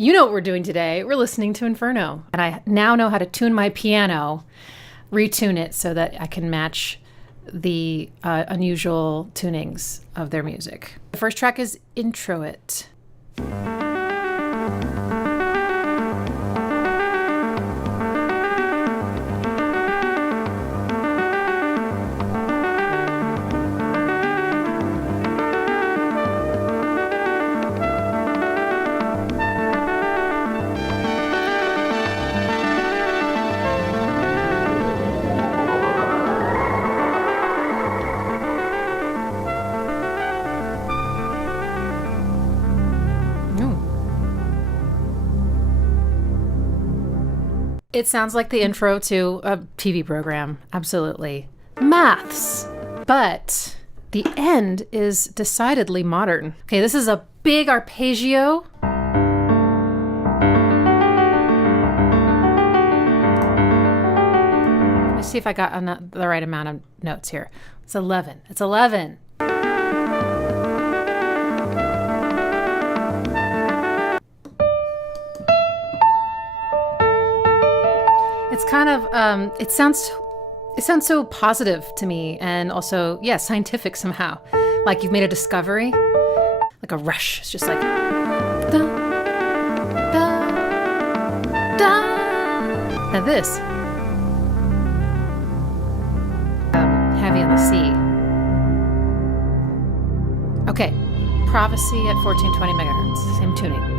You know what we're doing today. We're listening to Inferno. And I now know how to tune my piano, retune it so that I can match the unusual tunings of their music. The first track is Introit. It sounds like the intro to a TV program. Absolutely. Maths. But the end is decidedly modern. Okay, this is a big arpeggio. Let's see if I got the right amount of notes here. It's 11. It's 11. It's kind of, it sounds so positive to me, and also, yeah, scientific somehow. Like you've made a discovery, like a rush. It's just like, da, da, da. Now this, heavy on the C. Okay, Prophecy at 1420 megahertz, same tuning.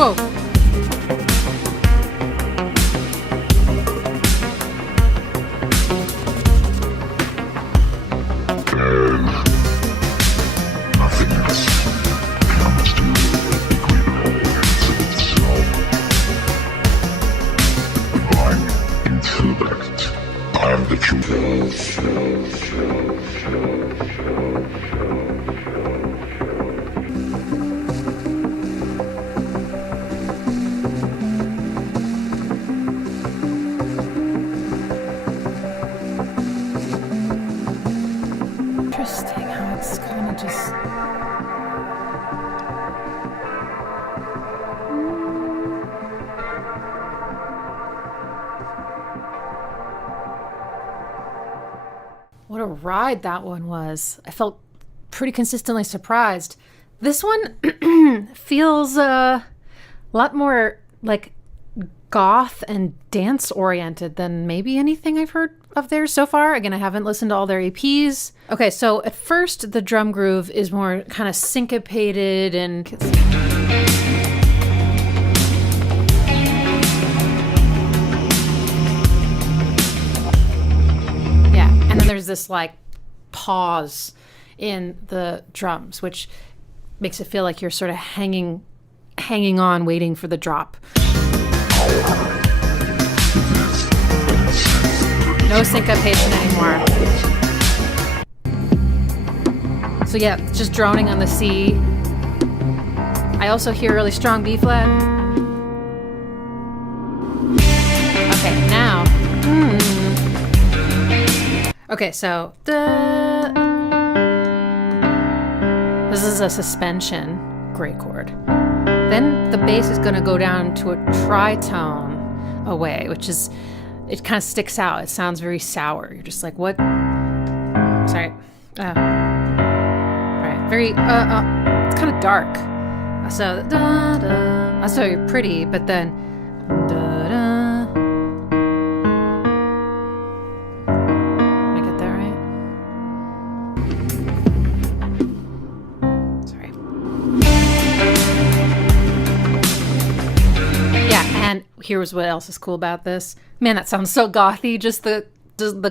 Whoa. Interesting how it's kind of just... What a ride that one was. I felt pretty consistently surprised. This one feels a lot more like goth and dance oriented than maybe anything I've heard of theirs so far. Again, I haven't listened to all their EPs. Okay, so at first the drum groove is more kind of syncopated and yeah, and then there's this like pause in the drums, which makes it feel like you're sort of hanging on, waiting for the drop. No syncopation anymore. So yeah, just droning on the C. I also hear really strong B flat. Okay, now. Okay, so this is a suspension, great chord. Then the bass is going to go down to a tritone away, which is, it kind of sticks out. It sounds very sour. You're just like, what? Sorry. Right. Very, it's kind of dark. So, da, da. So you're pretty, but then, da, da. Did I get that right? Sorry. here's what else is cool about this. Man, that sounds so gothy. Just the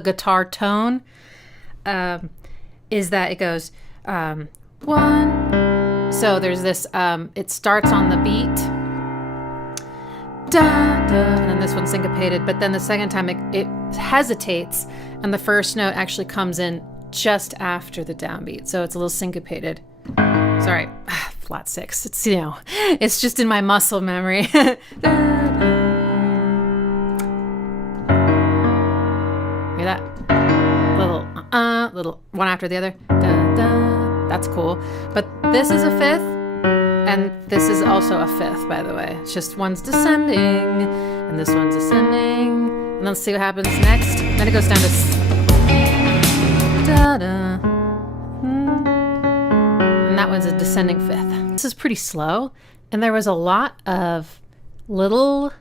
guitar tone is that it goes 1. So there's this. It starts on the beat, da, da, and then this one's syncopated. But then the second time it hesitates, and the first note actually comes in just after the downbeat. So it's a little syncopated. Sorry, flat 6. It's, you know, it's just in my muscle memory. Da, da. Hear that? Little one after the other. Da, da. That's cool. But this is a 5th, and this is also a 5th, by the way. It's just one's descending, and this one's ascending. And let's see what happens next. Then it goes down to da da. And that one's a descending 5th. This is pretty slow, and there was a lot of little,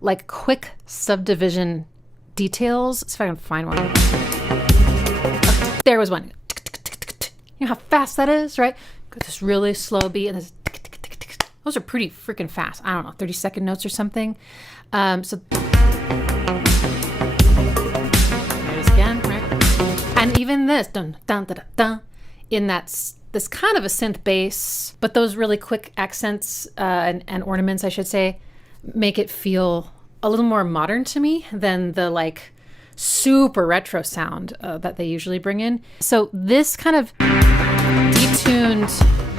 like, quick subdivision details. Let's see if I can find one. Oh, there was one. You know how fast that is, right? Got this really slow beat, and this. Those are pretty freaking fast. I don't know, 30-second notes or something. So there it is again, right? And even this, dun dun dun dun, in this kind of a synth bass, but those really quick accents and ornaments, I should say, make it feel a little more modern to me than the like super retro sound that they usually bring in. So this kind of detuned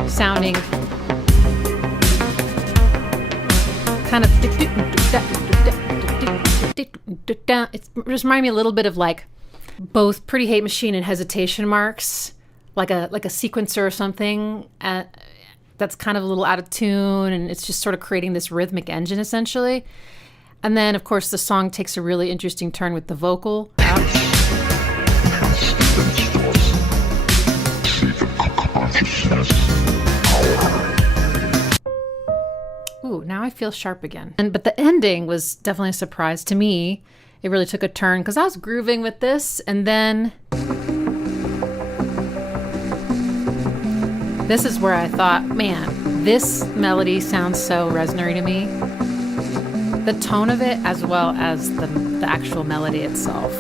sounding kind of it just reminded me a little bit of like both Pretty Hate Machine and Hesitation Marks, like a sequencer or something that's kind of a little out of tune, and it's just sort of creating this rhythmic engine essentially. And then of course the song takes a really interesting turn with the vocal. Ooh, now I feel sharp again. But the ending was definitely a surprise to me. It really took a turn because I was grooving with this, and then this is where I thought, man, this melody sounds so resonant to me. The tone of it as well as the actual melody itself.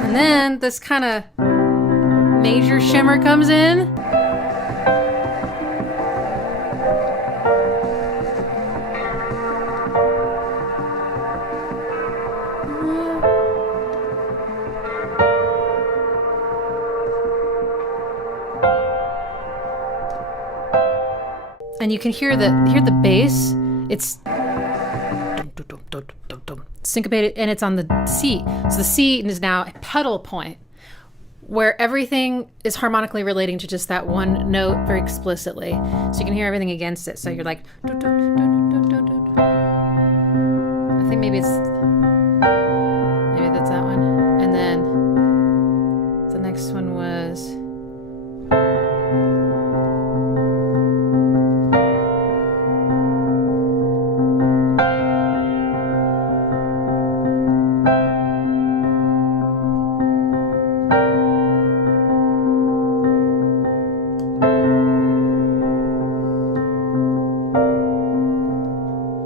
And then this kind of major shimmer comes in. And you can hear the bass. It's syncopated, and it's on the C. So the C is now a pedal point where everything is harmonically relating to just that one note very explicitly. So you can hear everything against it. So you're like, I think maybe that's that one. And then the next one was.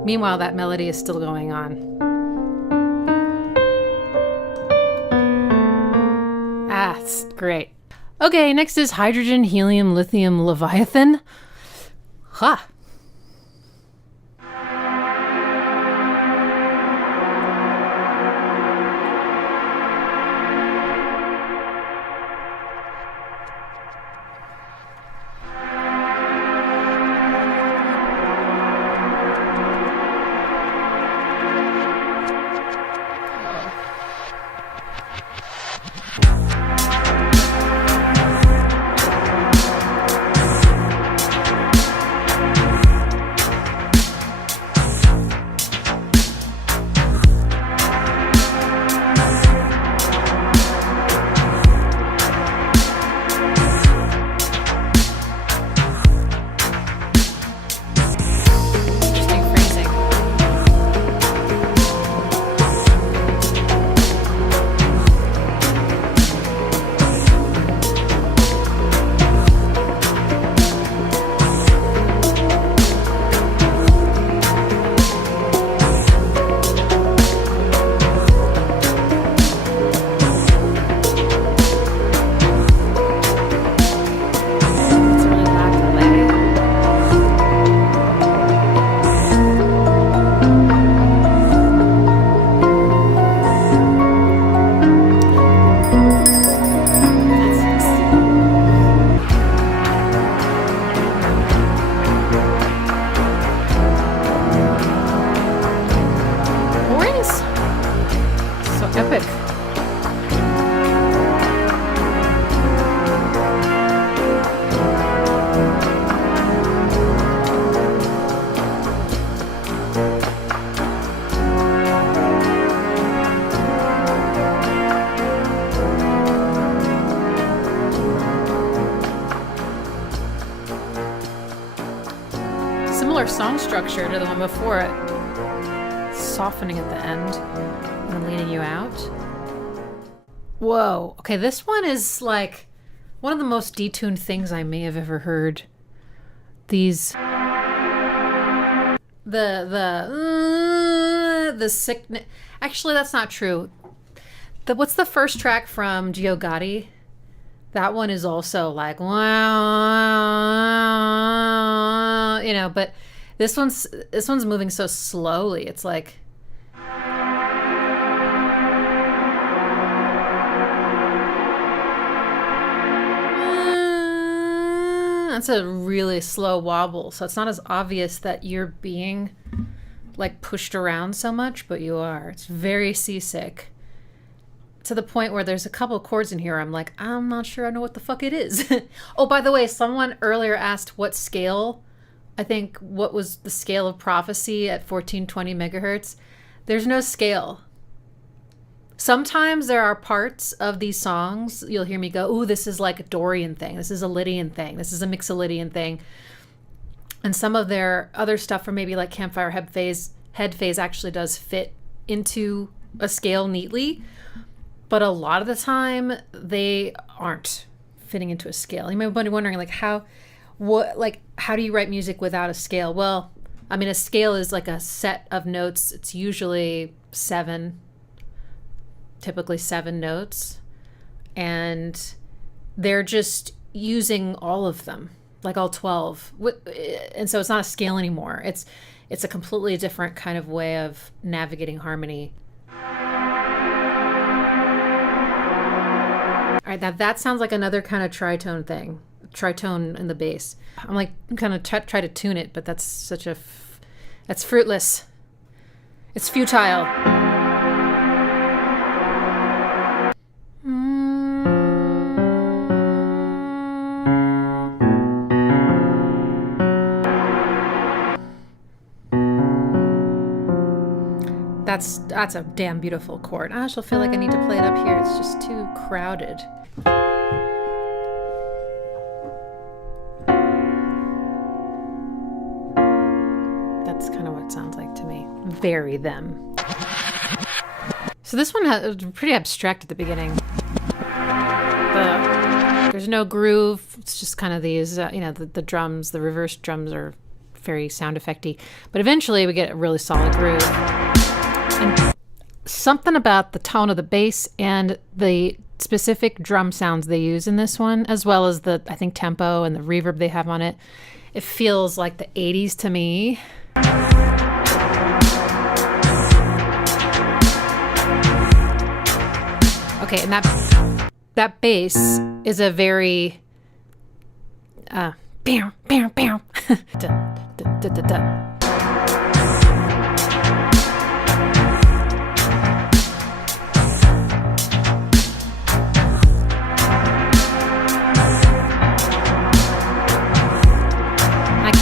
Meanwhile, that melody is still going on. Ah, it's great. Okay, next is Hydrogen, Helium, Lithium, Leviathan. Ha! similar song structure to the one before it. Softening at the end and leading you out. Whoa. Okay, this one is like one of the most detuned things I may have ever heard. These the sickness. Actually, that's not true. What's the first track from Gio Gotti? That one is also like wow, you know. But this one's moving so slowly. It's like that's a really slow wobble. So it's not as obvious that you're being like pushed around so much, but you are. It's very seasick. To the point where there's a couple of chords in here I'm like, I'm not sure I know what the fuck it is. Oh, by the way, someone earlier asked what scale, what was the scale of prophecy at 1420 megahertz. There's no scale. Sometimes there are parts of these songs you'll hear me go, ooh, this is like a Dorian thing. This is a Lydian thing. This is a Mixolydian thing. And some of their other stuff from maybe like Campfire Head Phase actually does fit into a scale neatly. But a lot of the time they aren't fitting into a scale. You might be wondering like how do you write music without a scale? Well, I mean, a scale is like a set of notes. It's usually typically seven notes, and they're just using all of them, like all 12. And so it's not a scale anymore. It's a completely different kind of way of navigating harmony. All right, now that sounds like another kind of tritone thing. Tritone in the bass. I'm like kind of try to tune it, but that's that's fruitless. It's futile. That's a damn beautiful chord. I shall feel like I need to play it up here. It's just too crowded. That's kind of what it sounds like to me. Vary them. So this one was pretty abstract at the beginning. There's no groove. It's just kind of these, the drums, the reverse drums are very sound effecty. But eventually we get a really solid groove. And something about the tone of the bass and the specific drum sounds they use in this one, as well as the, I think, tempo and the reverb they have on it, it feels like the 80s to me. Okay, and that bass is a very bam, bam, bam. Da, da, da, da, da.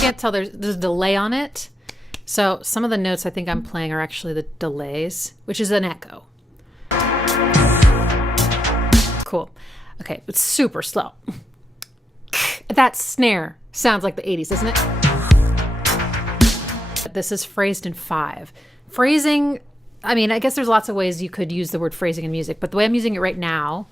Can't tell, there's a delay on it, so some of the notes I think I'm playing are actually the delays, which is an echo. Cool. Okay, it's super slow. That snare sounds like the 80s, doesn't it? This is phrased in 5. Phrasing, I mean, I guess there's lots of ways you could use the word phrasing in music, but the way I'm using it right now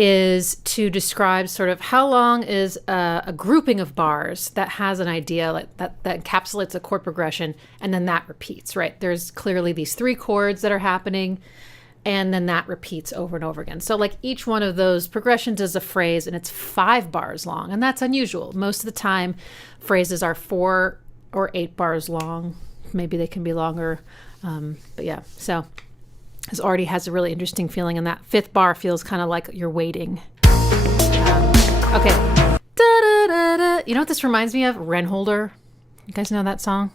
is to describe sort of how long is a grouping of bars that has an idea like that encapsulates a chord progression, and then that repeats, right? There's clearly these 3 chords that are happening, and then that repeats over and over again. So like each one of those progressions is a phrase, and it's 5 bars long, and that's unusual. Most of the time, phrases are 4 or 8 bars long. Maybe they can be longer, but yeah, so this already has a really interesting feeling, and that 5th bar feels kind of like you're waiting. Okay. Da-da-da-da. You know what this reminds me of? Renholder. You guys know that song?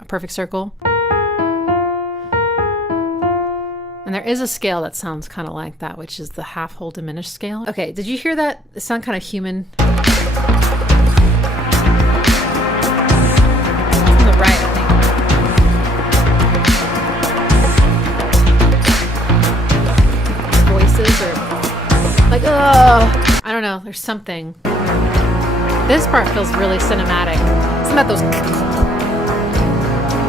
A Perfect Circle. And there is a scale that sounds kind of like that, which is the half-whole diminished scale. Okay, did you hear that? It sounds kind of human. On the right, I think. Voices or like, I don't know. There's something. This part feels really cinematic. It's not those.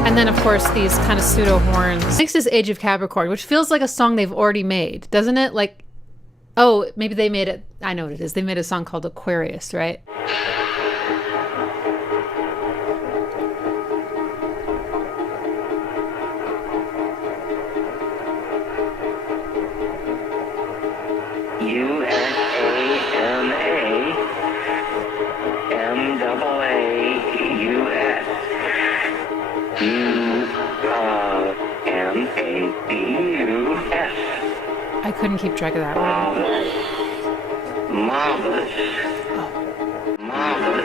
And then, of course, these kind of pseudo horns. Next is Age of Capricorn, which feels like a song they've already made, doesn't it? Like, oh, maybe they made it. I know what it is. They made a song called Aquarius, right? I couldn't keep track of that word. Marvelous. Oh. Marvelous.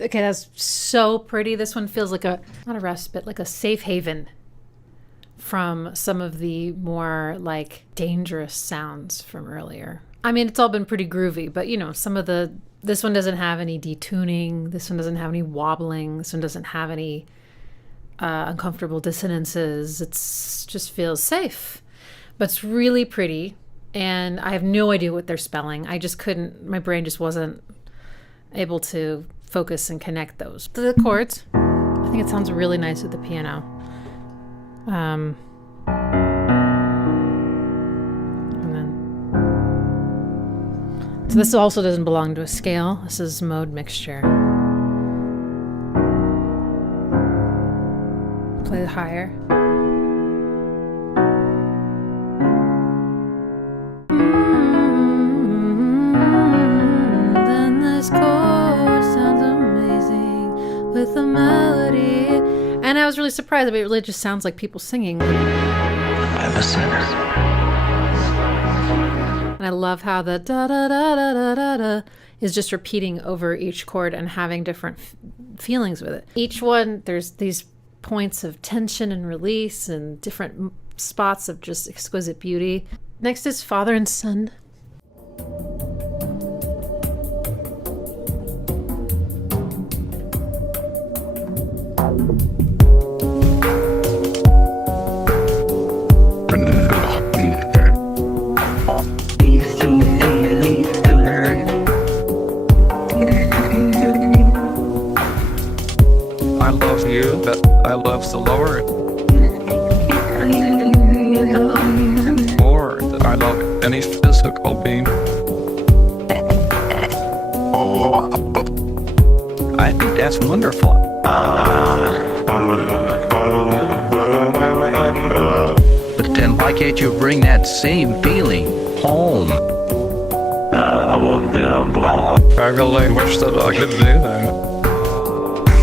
Okay, that's so pretty. This one feels like not a respite, like a safe haven from some of the more like dangerous sounds from earlier. I mean, it's all been pretty groovy, but you know, this one doesn't have any detuning. This one doesn't have any wobbling. This one doesn't have any uncomfortable dissonances. It's just feels safe, but it's really pretty. And I have no idea what they're spelling. I just couldn't, my brain just wasn't able to focus and connect those. The chords, I think it sounds really nice with the piano. And then, so this also doesn't belong to a scale. This is mode mixture. Play it higher. Then this chord sounds amazing with a melody. And I was really surprised. I mean, it really just sounds like people singing. I'm a sinner. And I love how the da da da da da da da is just repeating over each chord and having different feelings with it. Each one, there's these points of tension and release and different spots of just exquisite beauty. Next is Father and Son. I love you, but I love the Lord. Or that I love any physical being. I think that's wonderful. But then why can't you bring that same feeling home? I really wish that I could do that.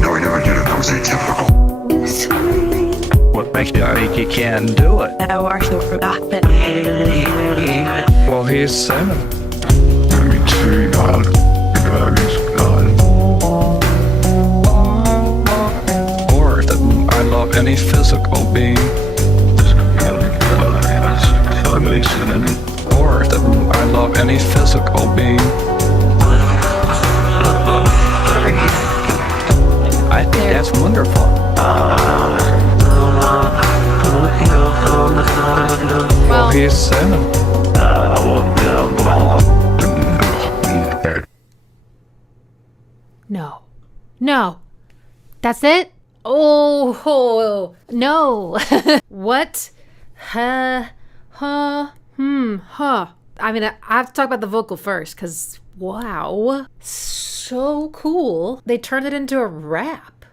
No, I never did it. That was atypical. What makes you think you can't do it? Well, he's sinning. I mean, to God. God is God. Or that I love any physical being. Or that I love any physical being. I think that's wonderful. Well, he's sinning. No. No. That's it? Oh, no. What? Huh. I mean, I have to talk about the vocal first because, wow, so cool. They turned it into a rap.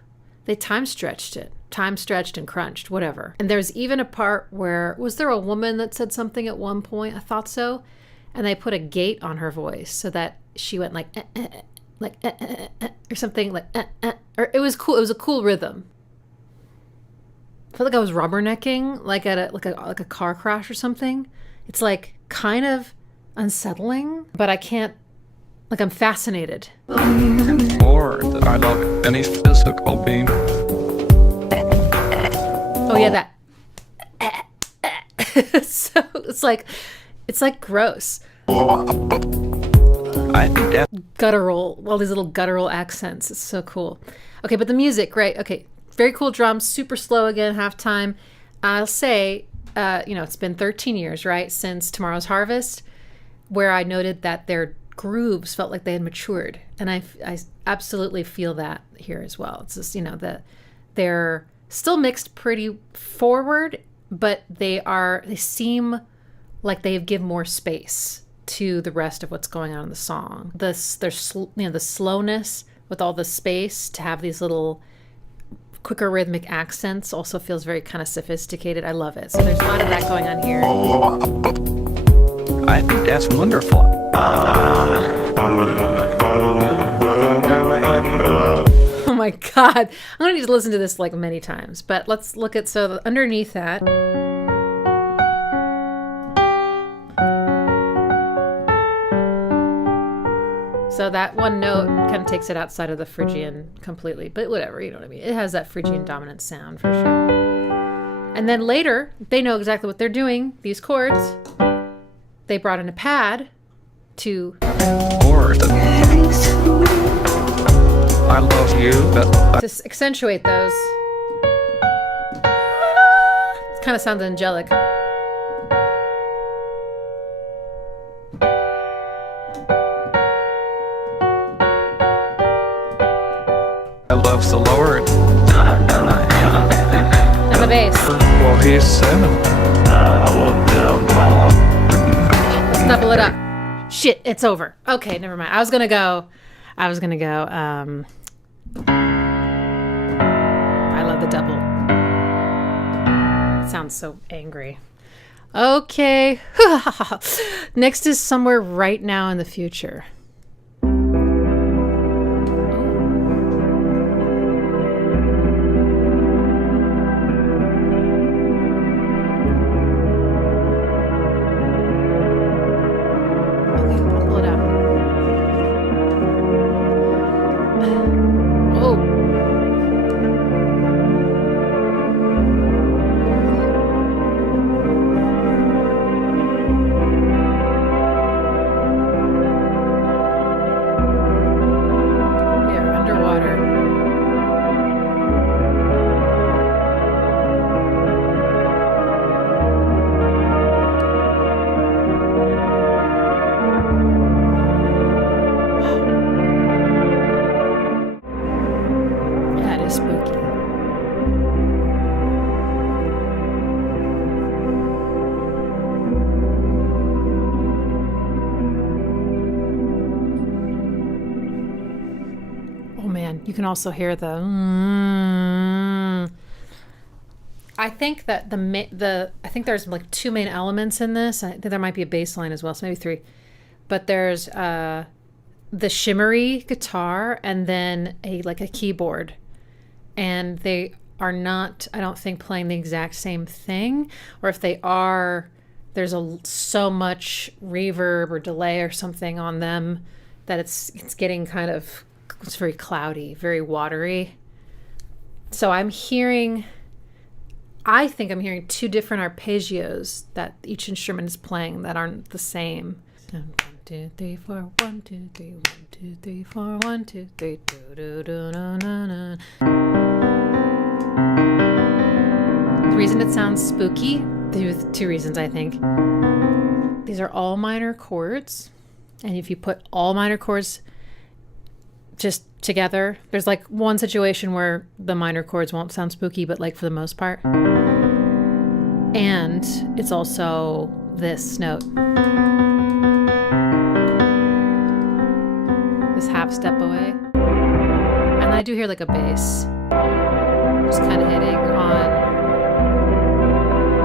They time stretched it. Time stretched and crunched, whatever. And there's even a part where, was there a woman that said something at one point? I thought so. And they put a gate on her voice so that she went like, or something like, or it was cool. It was a cool rhythm. I felt like I was rubbernecking, like at a car crash or something. It's like kind of unsettling, but I can't, like I'm fascinated. Or I love any physical being. Oh yeah, that. So it's like gross. I think that Guttural, all these little guttural accents. It's so cool. Okay, but the music, great. Okay, very cool drums, super slow again, halftime. I'll say, it's been 13 years, right, since Tomorrow's Harvest, where I noted that their grooves felt like they had matured. And I absolutely feel that here as well. It's just, that they're still mixed pretty forward, but they seem like they give more space to the rest of what's going on in the song. The slowness with all the space to have these little quicker rhythmic accents also feels very kind of sophisticated. I love it. So there's a lot of that going on here. I think that's wonderful. Oh my God. I'm going to need to listen to this like many times, but let's look at, so underneath that. So that one note kind of takes it outside of the Phrygian completely, but whatever, you know what I mean? It has that Phrygian dominant sound for sure. And then later, they know exactly what they're doing, these chords. They brought in a pad to... Or I love you, but to accentuate those. It kind of sounds angelic. I love the lower. And the bass. Well, he's 7. Double it up. Shit, it's over. Okay, never mind. I was gonna go. I love the double. It sounds so angry. Okay. Next is Somewhere Right Now in the Future. You can also hear the. I think that I think there's like 2 main elements in this. I think there might be a bass line as well, so maybe 3. But there's the shimmery guitar and then a keyboard, and they are not, I don't think, playing the exact same thing. Or if they are, there's so much reverb or delay or something on them that it's getting kind of. It's very cloudy, very watery. So I think I'm hearing 2 different arpeggios that each instrument is playing that aren't the same. 1, 2, 3, 4, 1, 2, 3, 1, 2, 3, 4, 1, 2, 3. The reason it sounds spooky, there's 2 reasons I think. These are all minor chords, and if you put all minor chords just together, there's like one situation where the minor chords won't sound spooky, but like for the most part. And it's also this note. this half step away. And then I do hear like a bass just kind of hitting on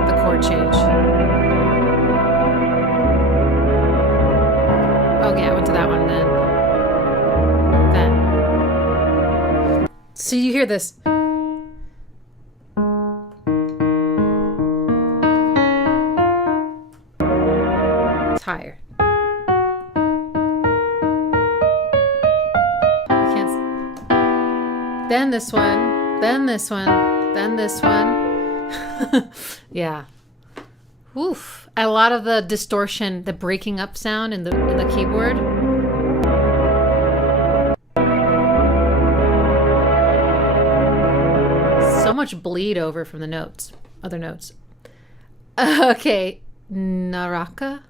the chord change. Oh yeah, I went to that one then. So you hear this. It's higher. I can't. Then this one. Then this one. Then this one. Yeah. Oof. A lot of the distortion, the breaking up sound in the keyboard. So much bleed over from the notes, other notes. Okay, Naraka.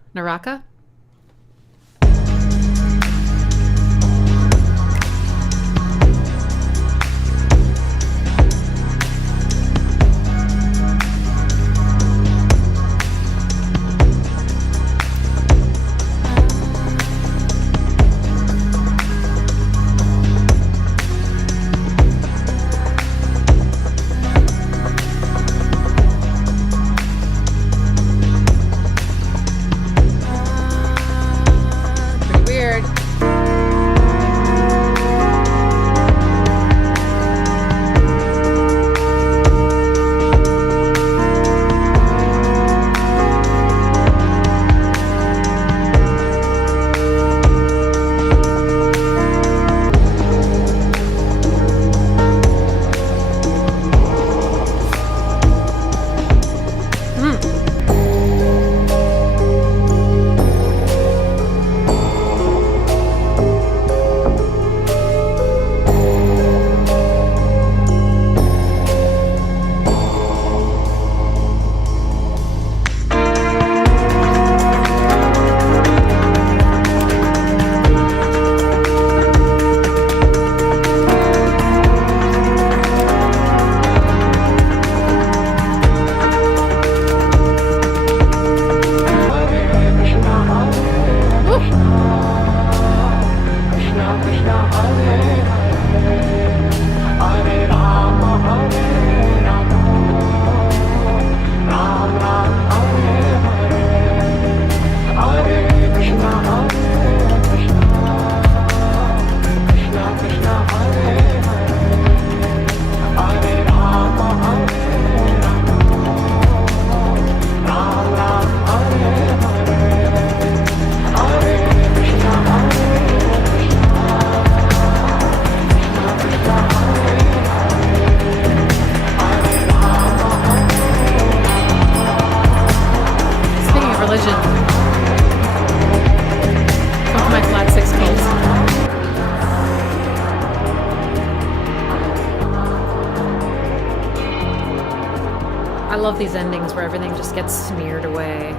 I love these endings where everything just gets smeared away,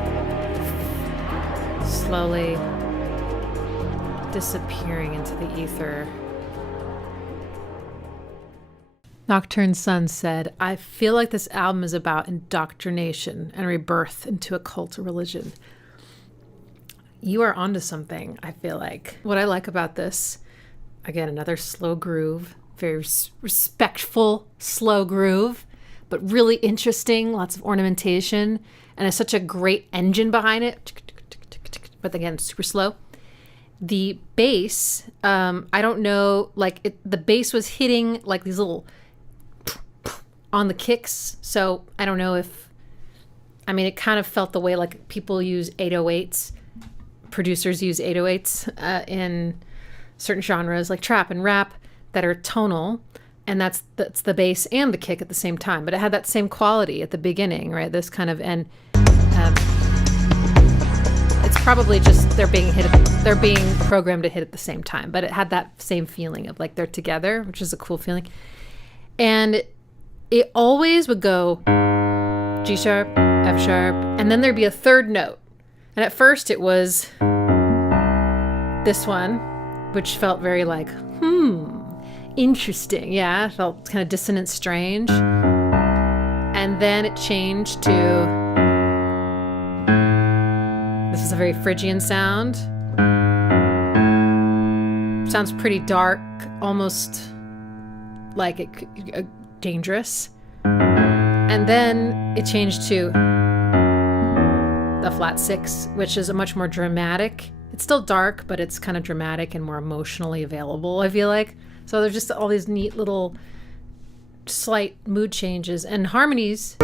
slowly disappearing into the ether. Nocturne Sun said, I feel like this album is about indoctrination and rebirth into a cult or religion. You are onto something, I feel like. What I like about this, again, another slow groove, very respectful slow groove, but really interesting, lots of ornamentation, and it's such a great engine behind it. But again, super slow. The bass, I don't know, like the bass was hitting like these little on the kicks. So I don't know if, I mean, it kind of felt the way like people use 808s, producers use 808s in certain genres like trap and rap that are tonal. And that's the bass and the kick at the same time. But it had that same quality at the beginning, right? This kind of, and it's probably just they're being programmed to hit at the same time. But it had that same feeling of like they're together, which is a cool feeling. And it always would go G sharp, F sharp, and then there'd be a third note. And at first it was this one, which felt very like, interesting. Yeah, it felt kind of dissonant, strange. And then it changed to, this is a very Phrygian sound. Sounds pretty dark, almost like dangerous. And then it changed to the flat 6, which is a much more dramatic. It's still dark, but it's kind of dramatic and more emotionally available, I feel like. So there's just all these neat little slight mood changes and harmonies.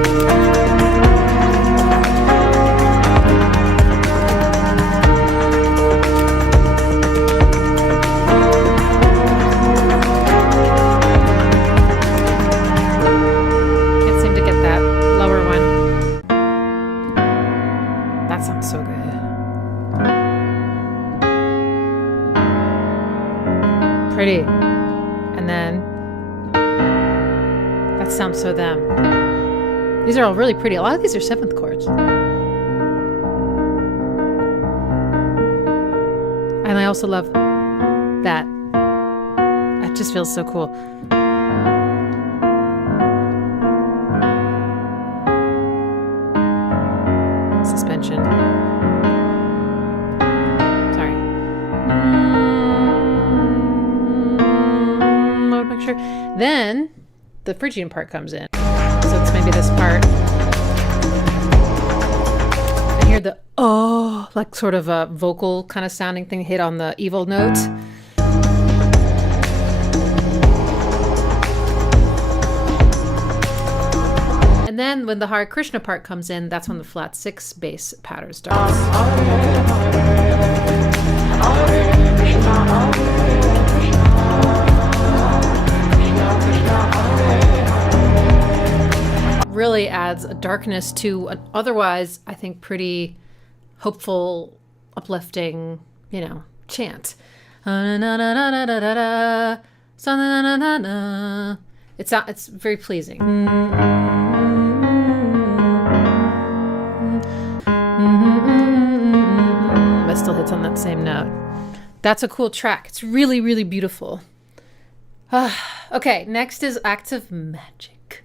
Can't seem to get that lower one. That sounds so good. Pretty. And then that sounds so them. These are all really pretty. A lot of these are 7th chords. And I also love that. It just feels so cool. Suspension. Sorry. Mode mixture. Then the Phrygian part comes in. So it's maybe this part. I hear the like sort of a vocal kind of sounding thing hit on the evil note. And then when the Hare Krishna part comes in, that's when the flat 6 bass pattern starts. Really adds a darkness to an otherwise, I think, pretty hopeful, uplifting, chant. It's very pleasing. But still hits on that same note. That's a cool track. It's really, really beautiful. Okay, next is Acts of Magic.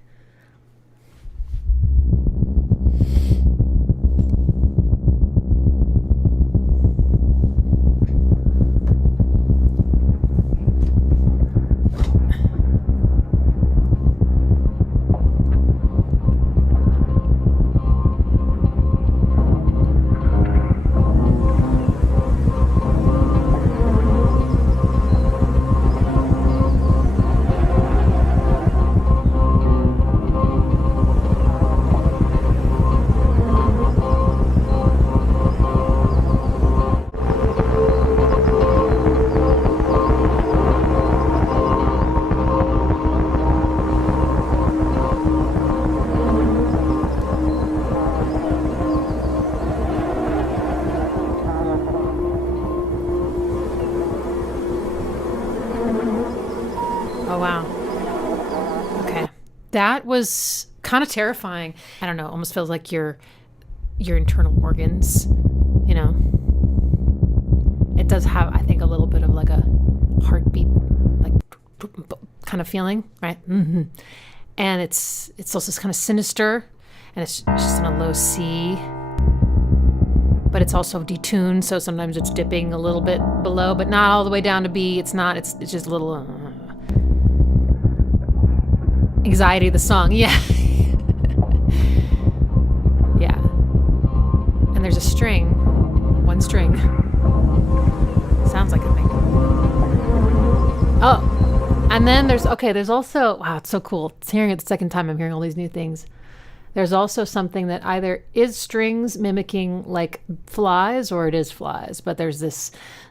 Oh, wow. Okay. That was kind of terrifying. I don't know. Almost feels like your internal organs, It does have, I think, a little bit of like a heartbeat, like kind of feeling, right? Mm-hmm. And it's also kind of sinister, and it's just in a low C. But it's also detuned, so sometimes it's dipping a little bit below, but not all the way down to B. It's not. It's just a little anxiety of the song. Yeah. Yeah. And there's a string. One string. Sounds like a thing. Oh. And then there's also, wow, it's so cool. It's hearing it the second time I'm hearing all these new things. There's also something that either is strings mimicking like flies or it is flies, but there's this,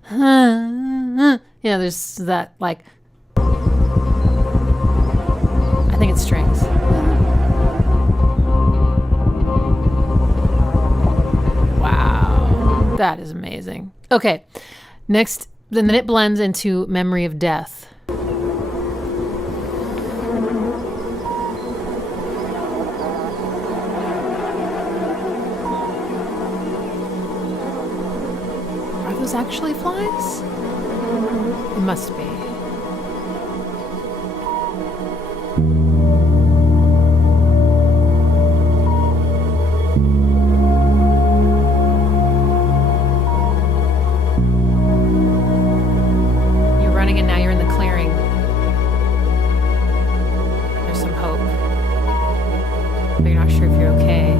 there's that like, I think it's strings. Wow, that is amazing. Okay, next, then it blends into Memory of Death. Actually flies? It must be. You're running but you're not sure if you're okay.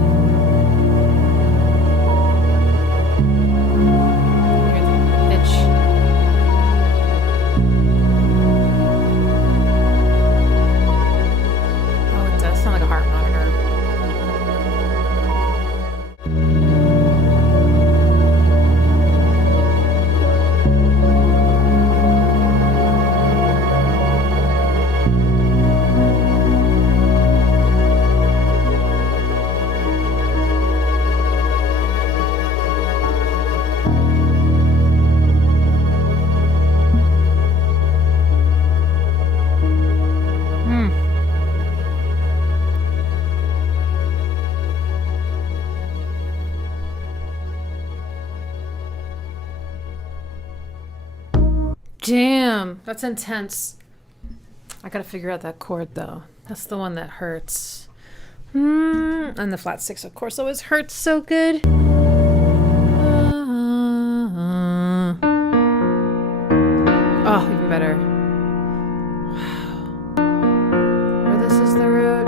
Hear the pitch. Oh, it does sound like a heart monitor. Damn, that's intense. I gotta figure out that chord though. That's the one that hurts. And the flat six, of course, always hurts so good. Oh, even better. Wow. Or this is the root.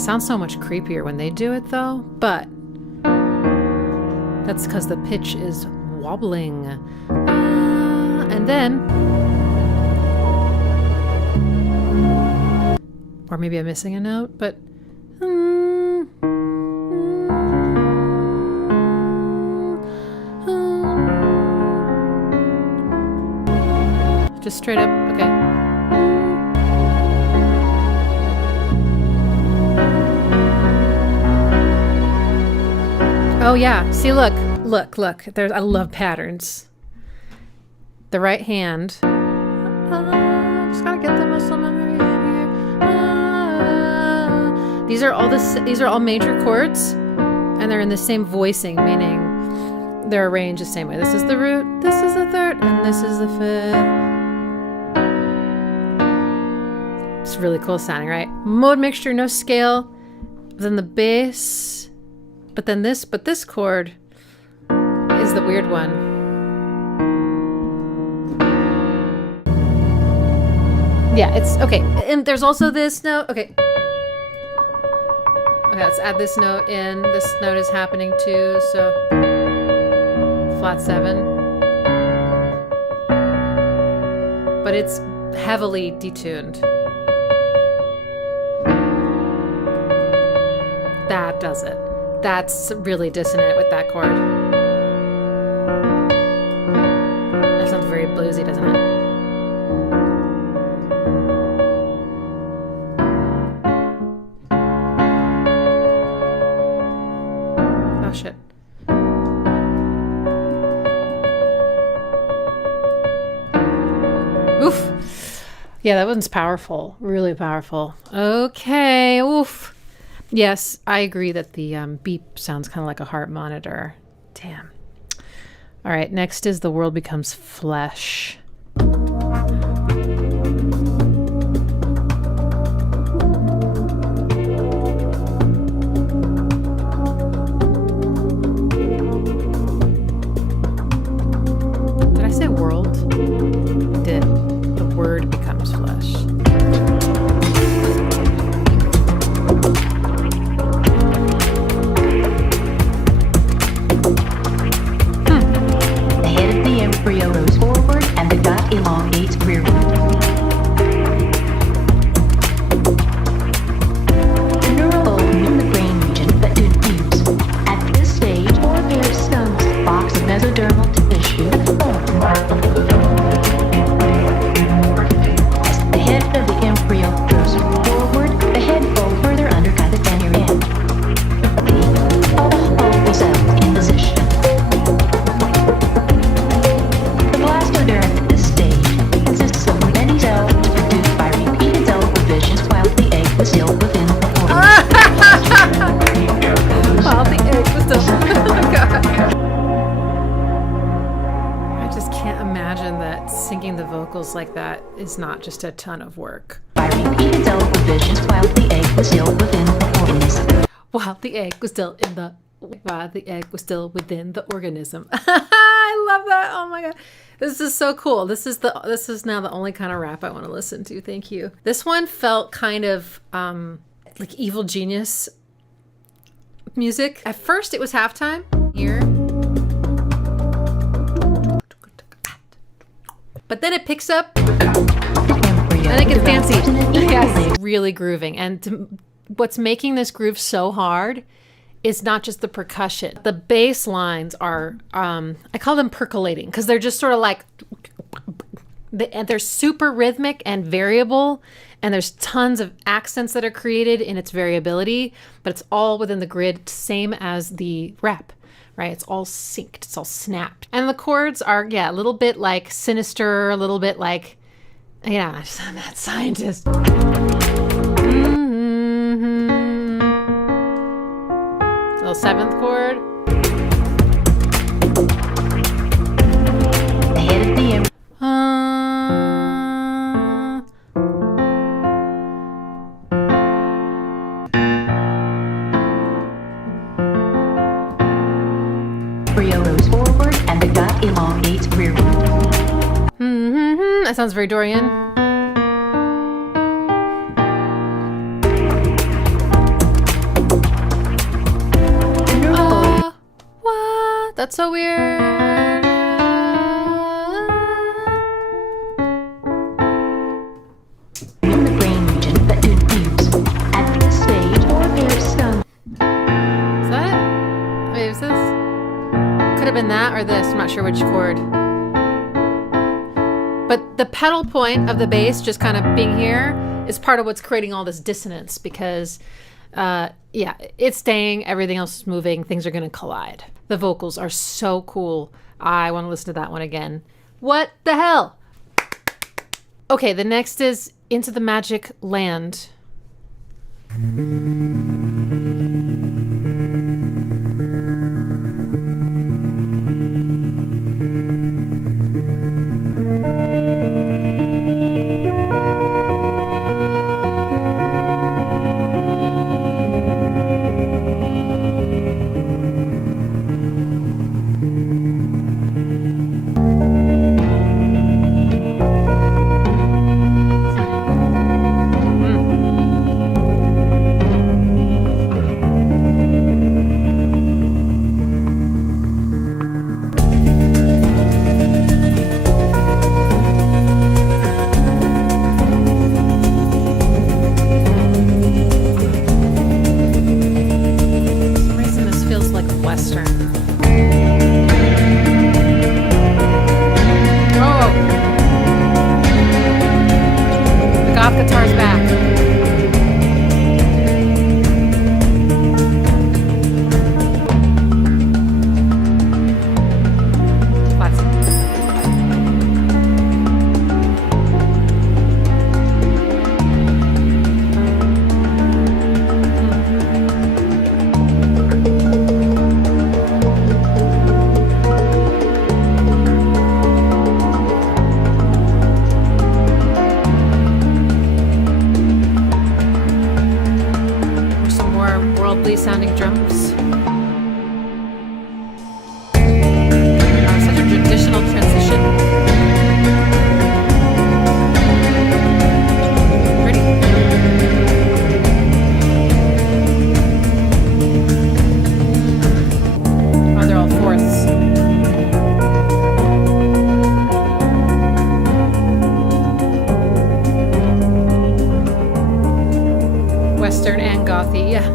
Sounds so much creepier when they do it though, but that's because the pitch is wobbling. And then, or maybe I'm missing a note, but just straight up, okay. Oh yeah, see, look. There's, I love patterns. The right hand. Just gotta get the muscle memory here. These are all major chords, and they're in the same voicing, meaning they're arranged the same way. This is the root, this is the third, and this is the fifth. It's really cool sounding, right? Mode mixture, no scale. Then the bass. But this chord is the weird one. Yeah, it's okay. And there's also this note. Okay, let's add this note in. This note is happening too, so flat 7. But it's heavily detuned. That does it. That's really dissonant with that chord. That sounds very bluesy, doesn't it? Oh shit. Oof. Yeah, that one's powerful. Really powerful. Okay. Oof. Yes, I agree that the beep sounds kind of like a heart monitor. Damn. All right, next is The World Becomes Flesh. Did I say world? I did. The word becomes flesh. Embryo goes forward and the gut elongates rearward. The neural lobe in the brain region but didn't fuse. At this stage, 4 pairs of stones, box of mesodermal tissue, and form. As the head of the embryo goes forward, the head folds further under kind of than your end. All the whole cells in position. Blastoderm at this stage consists of many cells produced by repeated cell divisions while the egg was still within the organ. While the egg was still... Oh my god. I just can't imagine that singing the vocals like that is not just a ton of work. By repeated cell divisions while the egg was still within the organism. While the egg was still within the organism. I love that. Oh my god. This is so cool. This is now the only kind of rap I want to listen to. Thank you. This one felt kind of like Evil Genius music. At first it was halftime here. But then it picks up and it gets fancy. Yes, really grooving. And what's making this groove so hard is not just the percussion. The bass lines are, I call them percolating because they're just sort of like, they're super rhythmic and variable. And there's tons of accents that are created in its variability, but it's all within the grid, same as the rap, right? It's all synced, it's all snapped. And the chords are, yeah, a little bit like sinister, a little bit like, yeah, I'm that scientist. Little seventh chord. Ahead of the end. Embryo goes forward and the dot elongates rearward. That sounds very Dorian. What? That's so weird. In the brain region that didn't fuse. At this stage, or there's some. Is that? Wait, is this? Could have been that or this. I'm not sure which chord. But the pedal point of the bass just kind of being here is part of what's creating all this dissonance because, yeah, it's staying, everything else is moving, things are going to collide. The vocals are so cool. I want to listen to that one again. What the hell? Okay, the next is Into the Magic Land. Sounding drums. Such a traditional transition. Ready? Oh, they're all fourths. Western and gothy, yeah.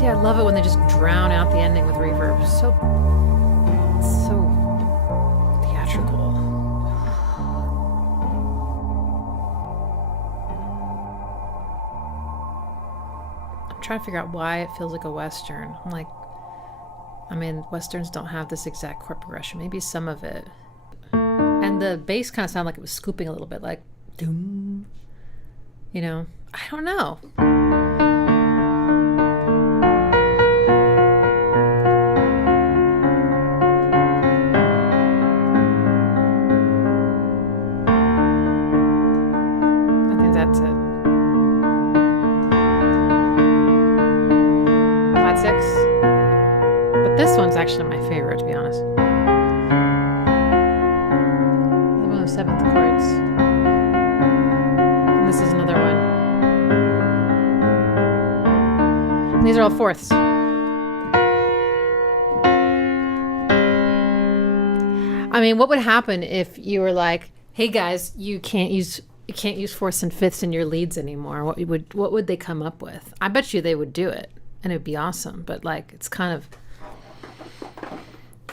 I love it when they just drown out the ending with reverb. So theatrical. I'm trying to figure out why it feels like a Western. I'm like, I mean, Westerns don't have this exact chord progression. Maybe some of it. And the bass kind of sounded like it was scooping a little bit, like, doom. You know, I don't know. That's it. Flat 6. But this one's actually actually my favorite, to be honest. One of the seventh chords. And this is another one. And these are all fourths. I mean, what would happen if you were like, "Hey guys, you can't use fourths and fifths in your leads anymore"? What would they come up with? I bet you they would do it, and it'd be awesome. But like, it's kind of,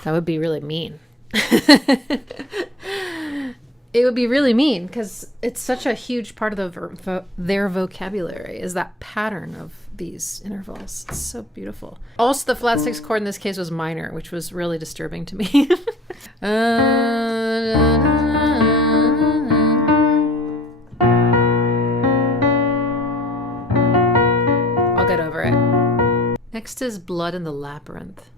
that would be really mean. It would be really mean because it's such a huge part of their vocabulary is that pattern of these intervals. It's so beautiful. Also, the flat sixth chord in this case was minor, which was really disturbing to me. I'll get over it. Next is Blood in the Labyrinth.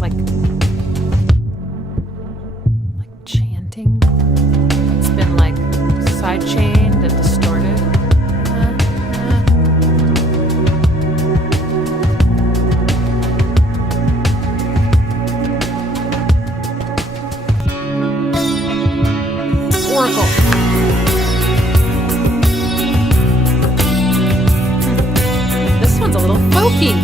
Like chanting. It's been like side chained and distorted. Oracle. This one's a little folky.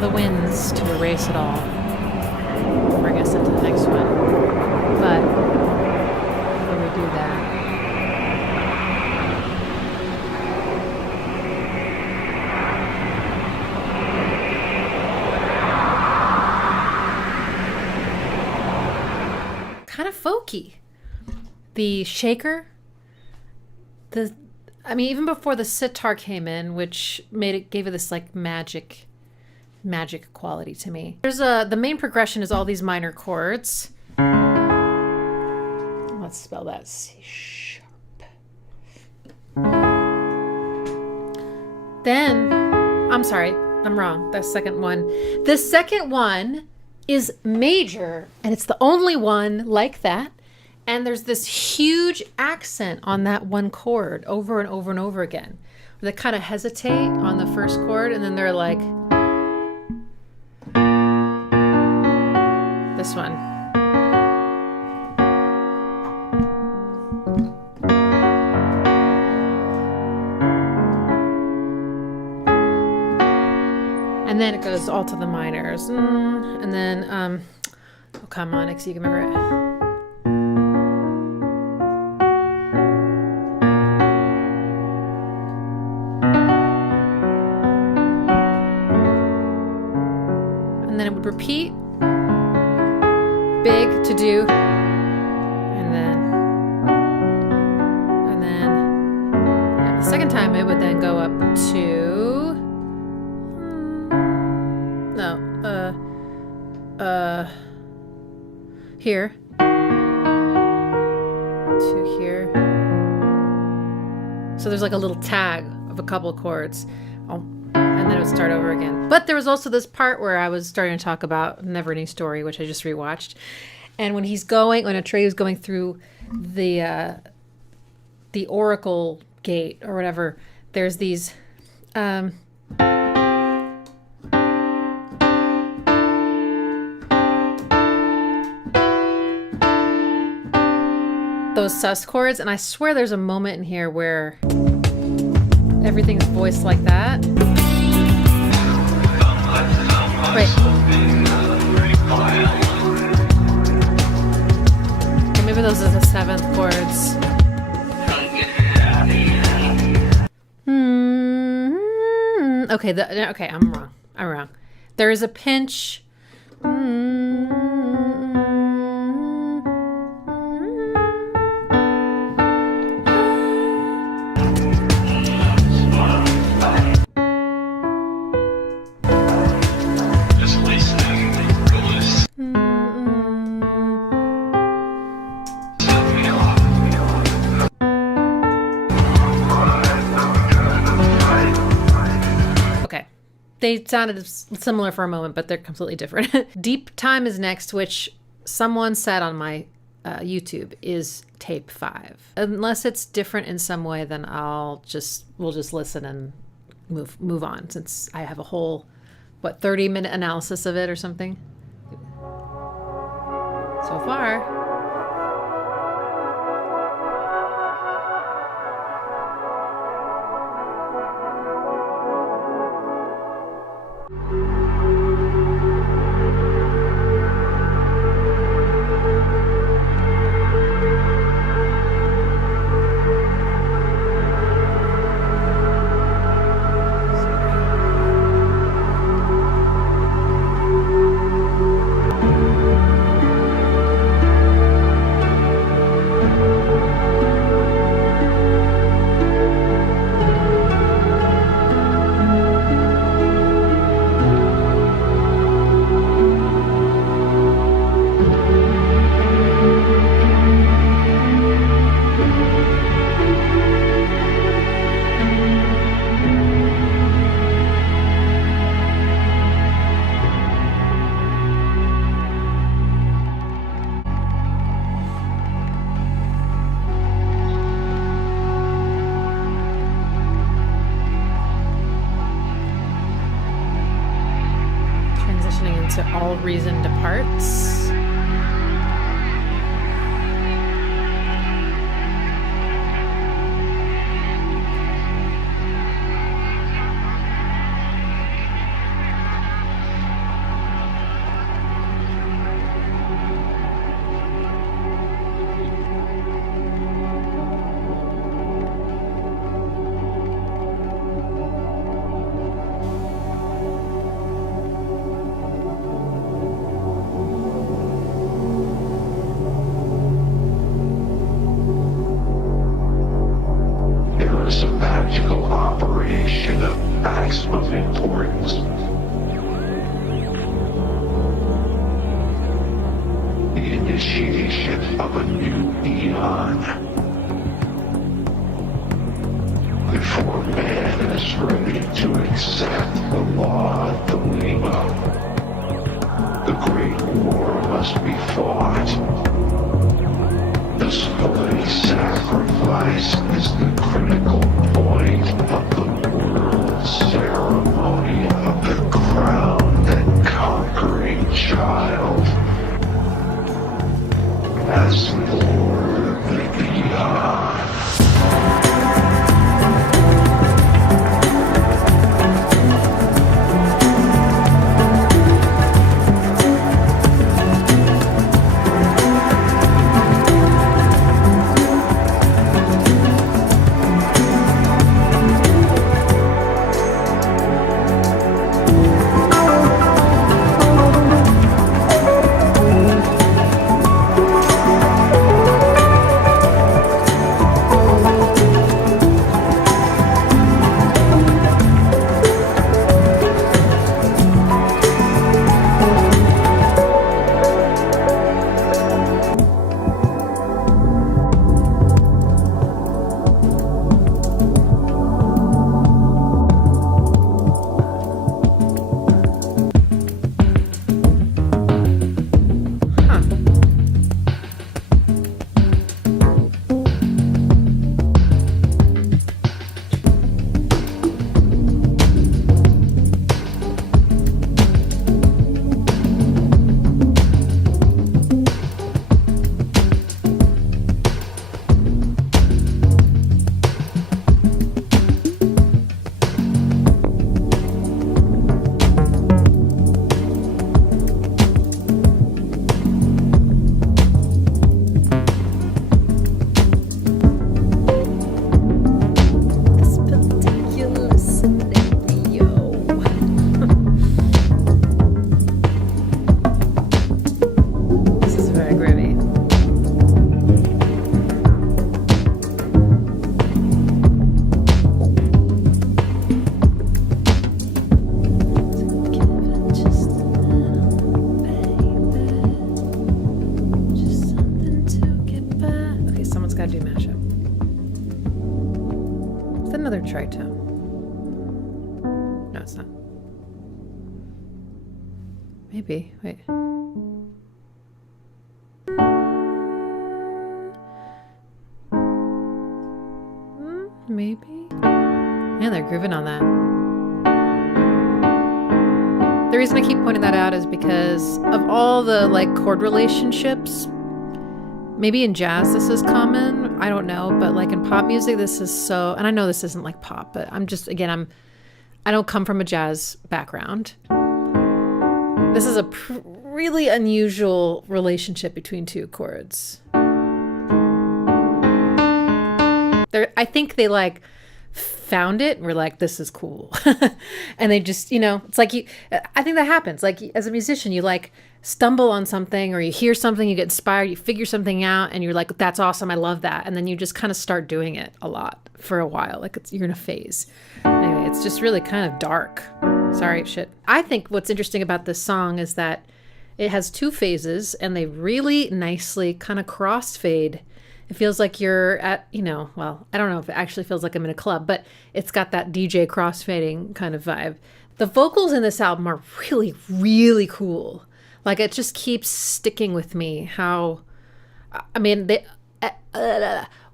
The winds to erase it all, bring us into the next one. But before we do that, kind of folky. The shaker, even before the sitar came in, which gave it this like magic quality to me. There's the main progression is all these minor chords. Let's spell that C sharp. Then, I'm sorry, I'm wrong. The second one. The second one is major, and it's the only one like that. And there's this huge accent on that one chord over and over and over again. They kind of hesitate on the first chord, and then they're like, this one. And then it goes all to the minors. And then, oh, come on, X, you can remember it. And then it would repeat. Big to do, and then the second time it would then go up to here to here. So there's like a little tag of a couple chords. Oh, and and then it would start over again. But there was also this part where I was starting to talk about Neverending Story, which I just rewatched. And when Atreyu's going through the Oracle Gate or whatever, there's these those sus chords, and I swear there's a moment in here where everything's voiced like that. Wait. Or maybe those are the 7th chords. Okay, I'm wrong. There is a pinch. They sounded similar for a moment, but they're completely different. Deep Time is next, which someone said on my YouTube is tape 5. Unless it's different in some way, then we'll just listen and move on, since I have a whole 30-minute analysis of it or something so far. All Reason Departs. Maybe. Wait. Maybe. Yeah, they're grooving on that. The reason I keep pointing that out is because of all the like chord relationships. Maybe in jazz this is common. I don't know, but like in pop music this is so. And I know this isn't like pop, but I'm just again I don't come from a jazz background. This is a really unusual relationship between two chords. I think they like found it and were like, this is cool. And they just, it's like I think that happens. Like as a musician, you like stumble on something or you hear something, you get inspired, you figure something out and you're like, that's awesome. I love that. And then you just kind of start doing it a lot for a while. Like you're in a phase. Anyway, it's just really kind of dark. Sorry, shit. I think what's interesting about this song is that it has two phases and they really nicely kind of crossfade. It feels like you're at, well, I don't know if it actually feels like I'm in a club, but it's got that DJ crossfading kind of vibe. The vocals in this album are really, really cool. Like it just keeps sticking with me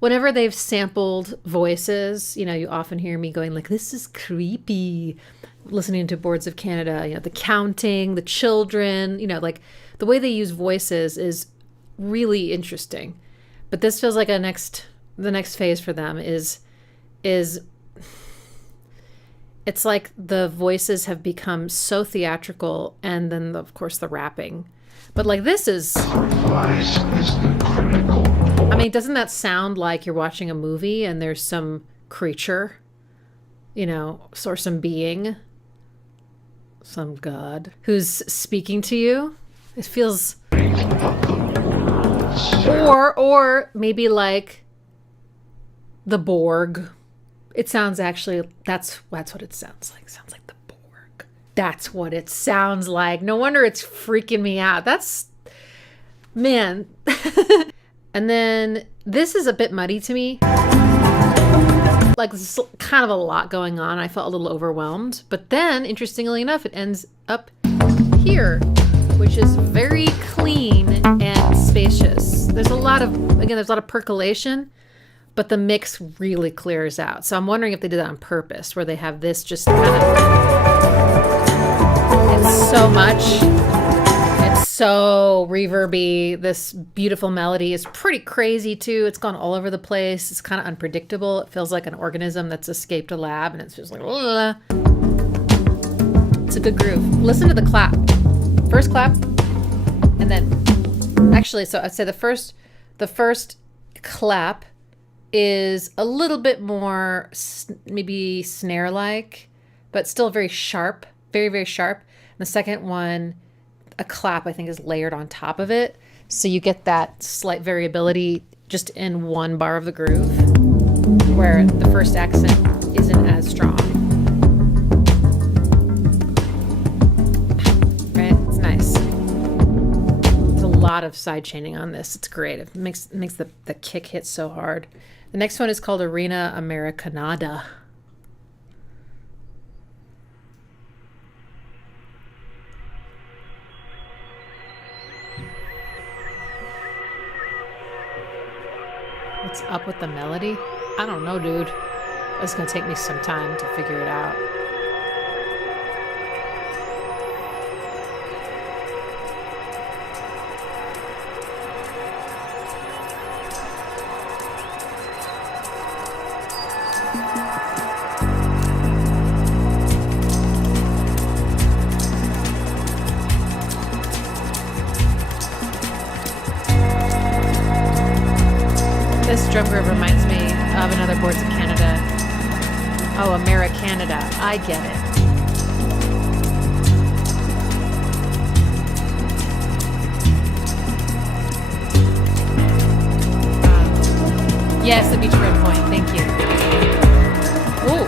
whenever they've sampled voices, you often hear me going like, this is creepy, listening to Boards of Canada, the counting, the children, like the way they use voices is really interesting. But this feels like the next phase for them is it's like the voices have become so theatrical and then of course the rapping. But like this is I mean, doesn't that sound like you're watching a movie and there's some creature, or some being, some god who's speaking to you? It feels or maybe like the Borg. It sounds actually that's what it sounds like. It sounds like the Borg. That's what it sounds like. No wonder it's freaking me out. Man. And then this is a bit muddy to me. Like there's kind of a lot going on. I felt a little overwhelmed. But then, interestingly enough, it ends up here, which is very clean and spacious. There's a lot of percolation, but the mix really clears out. So I'm wondering if they did that on purpose, where they have this just kind of, it's so much, it's so reverby. This beautiful melody is pretty crazy too. It's gone all over the place. It's kind of unpredictable. It feels like an organism that's escaped a lab and it's just like, ugh. It's a good groove. Listen to the clap. First clap, and then actually, so I'd say the first clap is a little bit more maybe snare-like, but still very sharp, very, very sharp. And the second one, a clap, I think is layered on top of it. So you get that slight variability just in one bar of the groove, where the first accent isn't as strong. Lot of side chaining on this. It's great. It makes the kick hit so hard. The next one is called Arena Americanada. What's up with the melody? I don't know, dude. It's gonna take me some time to figure it out. This drum groove reminds me of another Boards of Canada. Oh, Americanada. I get it. Yes, the Beach Red Point. Thank you. Ooh.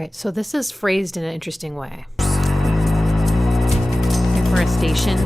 Right, so this is phrased in an interesting way. Deforestation.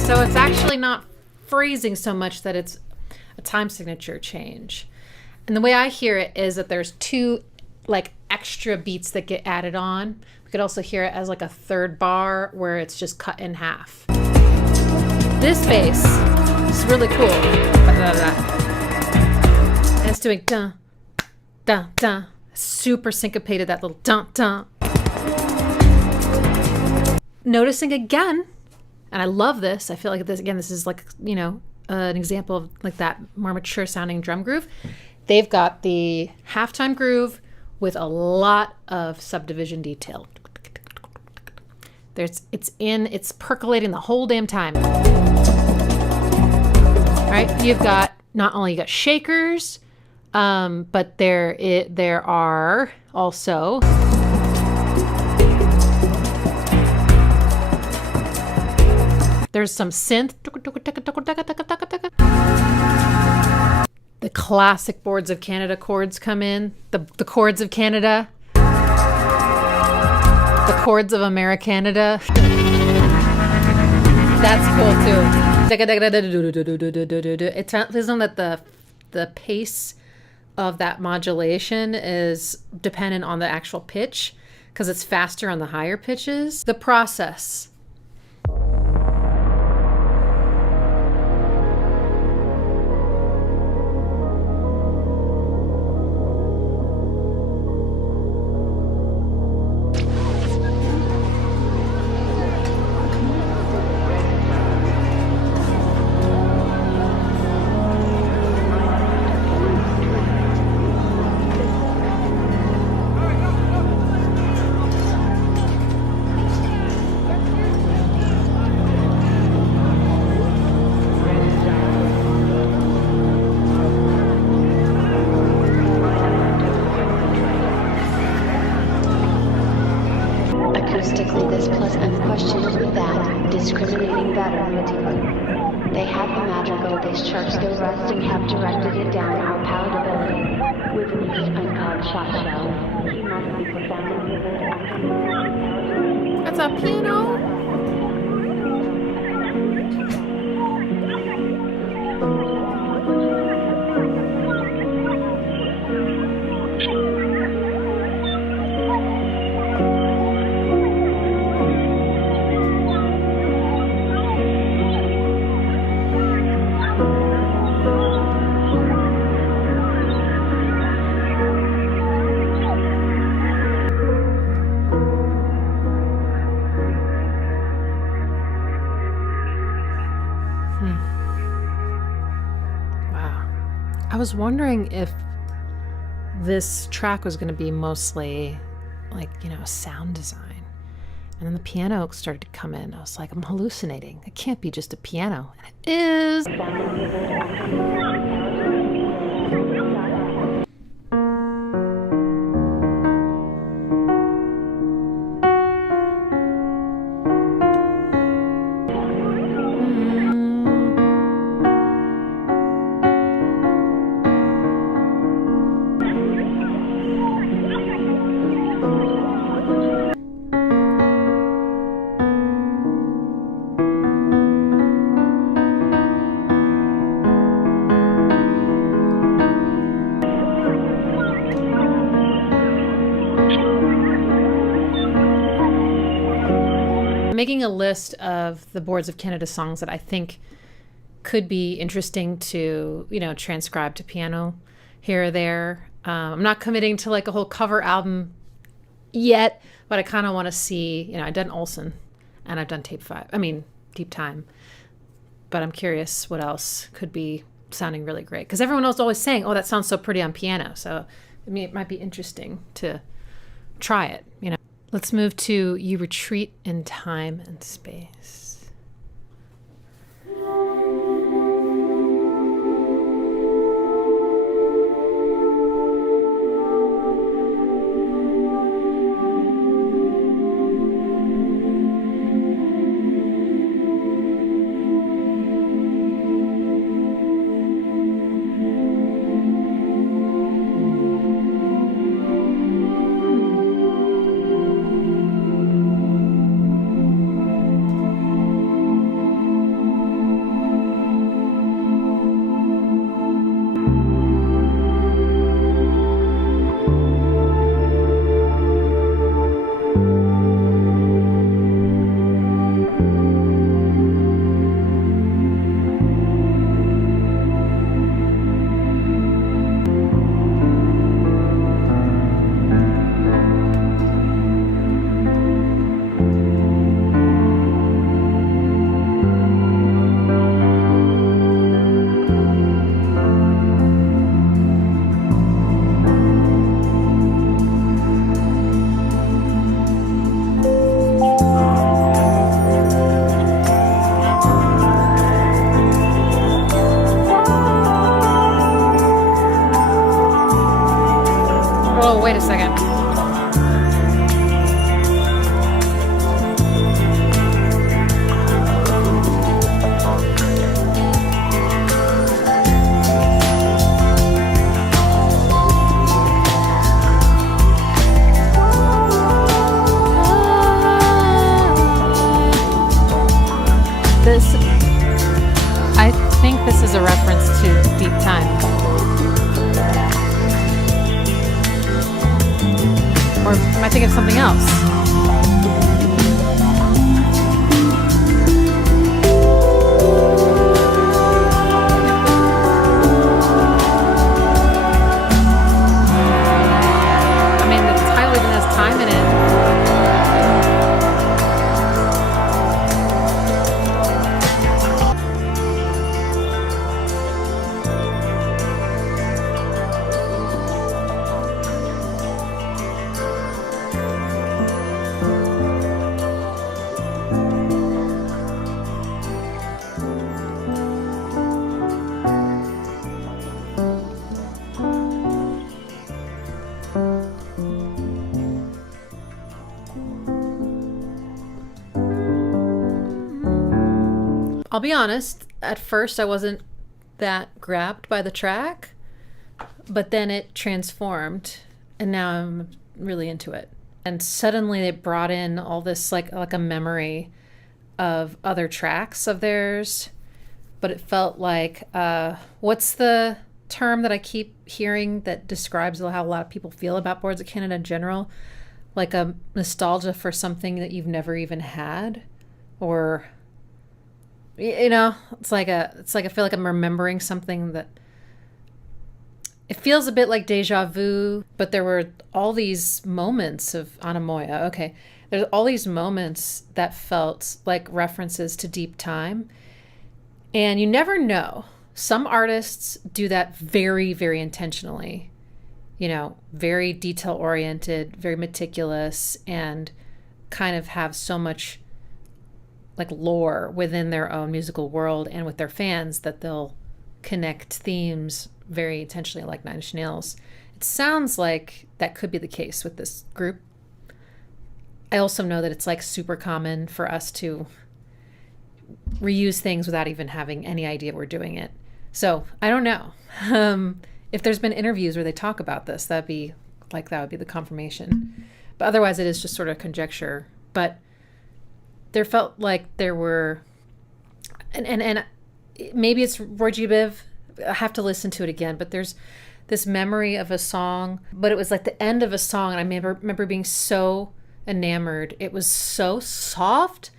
So it's actually not phrasing so much that it's a time signature change. And the way I hear it is that there's two like extra beats that get added on. We could also hear it as like a third bar where it's just cut in half. This bass is really cool. And it's doing dun, dun, dun. Super syncopated, that little dun, dun. Noticing again, and I love this. I feel like this is like, you know, an example of like that more mature sounding drum groove. They've got the halftime groove with a lot of subdivision detail. It's percolating the whole damn time. All right, you've got not only you got shakers, but there are also there's some synth. The classic Boards of Canada chords come in. The chords of Canada. The chords of Americanada. That's cool too. It tells them that the pace of that modulation is dependent on the actual pitch because it's faster on the higher pitches. The process. Acoustically, this plus unquestionably that, discriminating better material. They have the madrigal, they sharps their rust and have directed it down our palatability. With loose, uncarved shot shells, he must be profoundly vivid. That's a piano. I was wondering if this track was going to be mostly like, you know, sound design. And then the piano started to come in. I was like, I'm hallucinating. It can't be just a piano. And it is. Making a list of the Boards of Canada songs that I think could be interesting to, you know, transcribe to piano here or there. I'm not committing to like a whole cover album yet, but I kind of want to see, you know, I've done Olsen and I've done Deep Time. but I'm curious what else could be sounding really great. Because everyone else is always saying, oh, that sounds so pretty on piano. So I mean, it might be interesting to try it, you know. Let's move to You Retreat in Time and Space. Wait a second. I think this is a reference to Deep Time. Or am I thinking of something else? I mean, the title even has time in it. I'll be honest, at first I wasn't that grabbed by the track, but then it transformed and now I'm really into it. And suddenly they brought in all this like a memory of other tracks of theirs, but it felt like, what's the term that I keep hearing that describes how a lot of people feel about Boards of Canada in general? Like a nostalgia for something that you've never even had, or... You know, it's like I feel like I'm remembering something that it feels a bit like deja vu, but there were all these moments of Anamoya. Okay. There's all these moments that felt like references to Deep Time. And you never know. Some artists do that very, very intentionally, you know, very detail oriented, very meticulous, and kind of have so much like lore within their own musical world and with their fans that they'll connect themes very intentionally, like Nine Inch Nails. It sounds like that could be the case with this group. I also know that it's like super common for us to reuse things without even having any idea we're doing it. So I don't know. If there's been interviews where they talk about this, that would be the confirmation. But otherwise it is just sort of conjecture. But there felt like there were, and maybe it's Roy G. Biv. I have to listen to it again, but there's this memory of a song, but it was like the end of a song, and I remember being so enamored. It was so soft,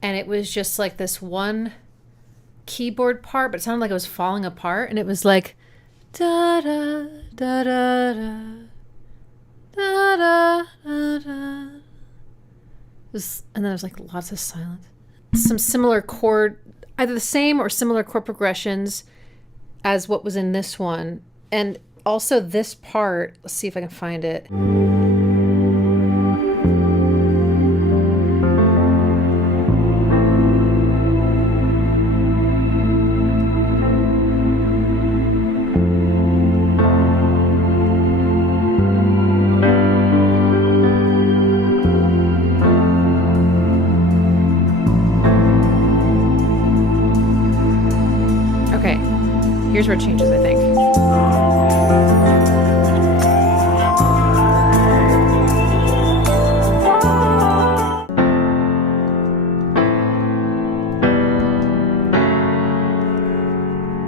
and it was just like this one keyboard part, but it sounded like it was falling apart, and it was like da da da da da da da da da. And then there's like lots of silence. Some similar chord either the same or similar chord progressions as what was in this one. And also this part, let's see if I can find it. Okay, here's where it changes, I think.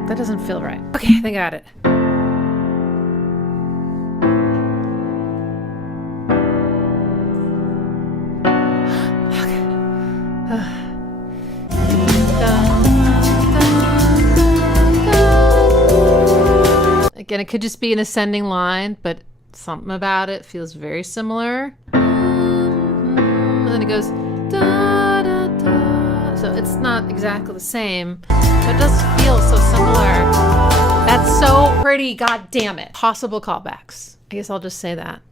That doesn't feel right. Okay, I think I got it. Again, it could just be an ascending line, but something about it feels very similar. And then it goes da, da, da. So it's not exactly the same, but it does feel so similar. That's so pretty, god damn it. Possible callbacks. I guess I'll just say that.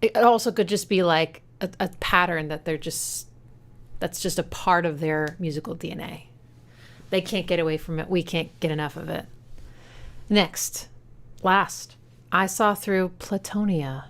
It also could just be like a pattern that that's just a part of their musical DNA. They can't get away from it. We can't get enough of it. Next, last, I Saw Through Platonia.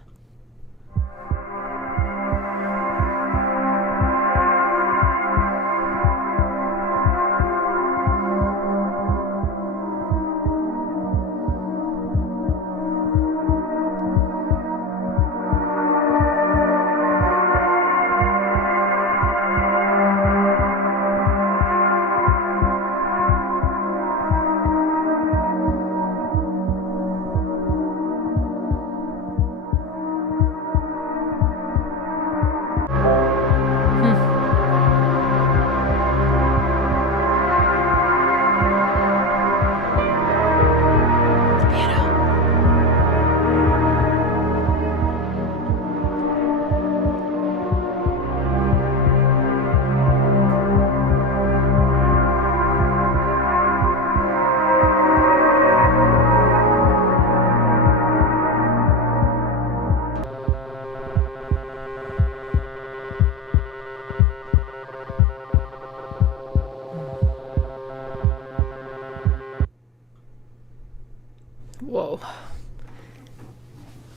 Whoa.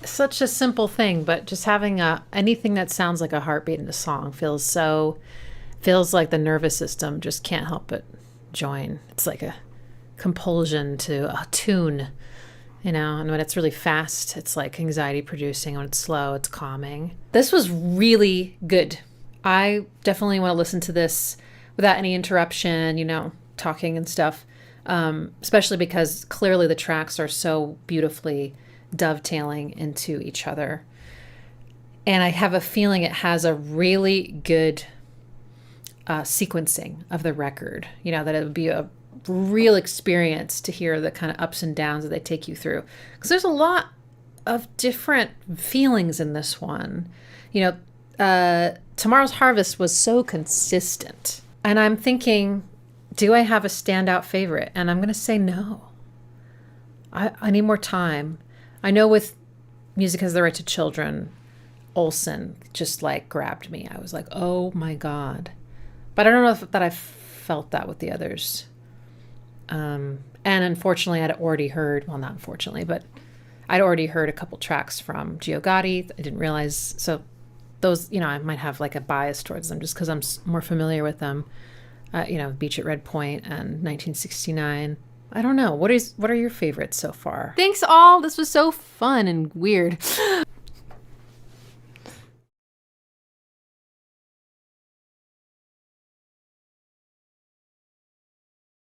Such a simple thing, but just having anything that sounds like a heartbeat in a song feels like the nervous system just can't help but join. It's like a compulsion to a tune, and when it's really fast, it's like anxiety producing. When it's slow, it's calming. This was really good. I definitely want to listen to this without any interruption, talking and stuff. Especially because clearly the tracks are so beautifully dovetailing into each other. And I have a feeling it has a really good sequencing of the record, that it would be a real experience to hear the kind of ups and downs that they take you through. Because there's a lot of different feelings in this one. Tomorrow's Harvest was so consistent. And I'm thinking, do I have a standout favorite? And I'm going to say no. I need more time. I know with Music Has the Right to Children, Olsen just grabbed me. I was like, oh my God. But I don't know that I felt that with the others. And unfortunately, I'd already heard, well, not unfortunately, but I'd already heard a couple tracks from Gio Gotti. I didn't realize. So those, I might have a bias towards them just because I'm more familiar with them. Beach at Red Point and 1969. I don't know. What are your favorites so far? Thanks all. This was so fun and weird.